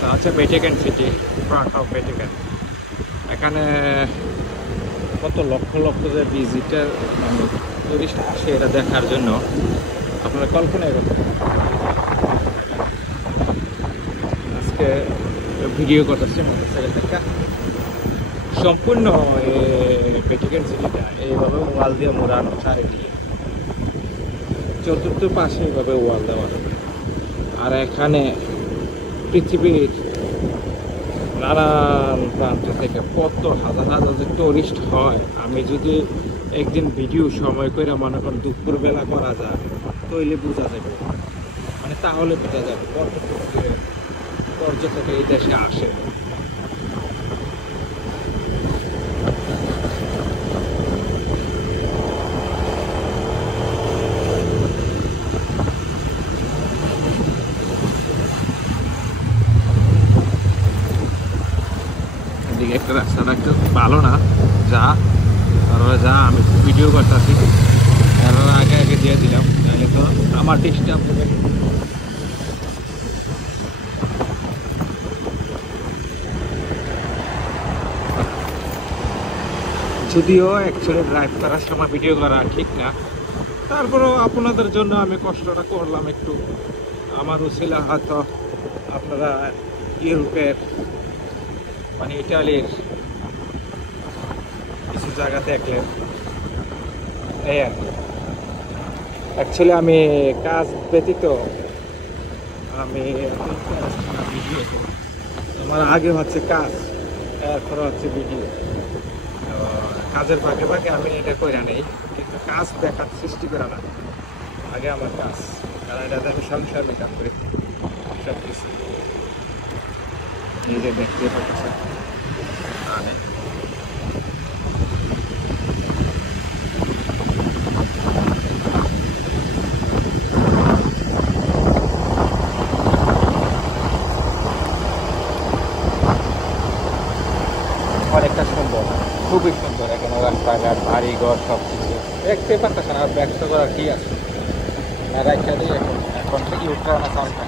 এটা হচ্ছে Vatican city, front of Vatican. এখানে কত লক্ষ লক্ষ যে ভিজিটার মানে টুরিস্ট আসে এটা দেখার জন্য, আপনারা কল্পনাই করতে পারেন। আজকে ভিডিও করতেছি মোটরসাইকেল থেকে। সম্পূর্ণ ভ্যাটিকান সিটিটা এইভাবে ওয়াল দিয়ে মোড়ানো, চারিদিকে চতুর্থ পাশে এইভাবে ওয়াল দেওয়া। আর এখানে পৃথিবীর নানান প্রান্ত থেকে কত হাজার হাজার যে টুরিস্ট হয়। আমি যদি একদিন ভিডিও সময় করে মনে করেন দুপুরবেলা করা যায় তাহলে বোঝা যাবে, মানে তাহলে বোঝা যাবে কত পর্যটক এই দেশে আসে। এদিকে একটা রাস্তাটা একটু ভালো না, যা তারপরে যা আমি ভিডিও করতেছি তারপর আগে আগে দিয়ে দিলাম, তাহলে তো আমার ডিস্টার্ব হবে। যদিও অ্যাকচুয়ালি ড্রাইভ করার সময় ভিডিও করা ঠিক না, তারপরেও আপনাদের জন্য আমি কষ্টটা করলাম একটু। আমার উছিলা হয়তো আপনারা ইউরোপের মানে ইটালির কিছু জায়গা দেখলেন, এই আর কি। অ্যাকচুয়ালি আমি কাজ ব্যতীত আমি ভিডিও, আমার আগে হচ্ছে কাজ, এরপরে হচ্ছে ভিডিও। কাজের ফাঁকে ফাঁকে আমি এটা করে নেই, কিন্তু কাজ দেখার সৃষ্টি করে না। আগে আমার কাজ, কারণ এটাতে আমি সংসার মেকআপ করি সব কিছু নিজে দেখতে পাচ্ছি। অনেকটা সুন্দর, খুবই সুন্দর। এখানে রাস্তাঘাট, বাড়ি ঘর সব কিছু দেখতে পাচ্ছেন। আর ব্যস্ত করার কি আছে না, রাখা দিই এখন থেকে উঠে আনা চালটা।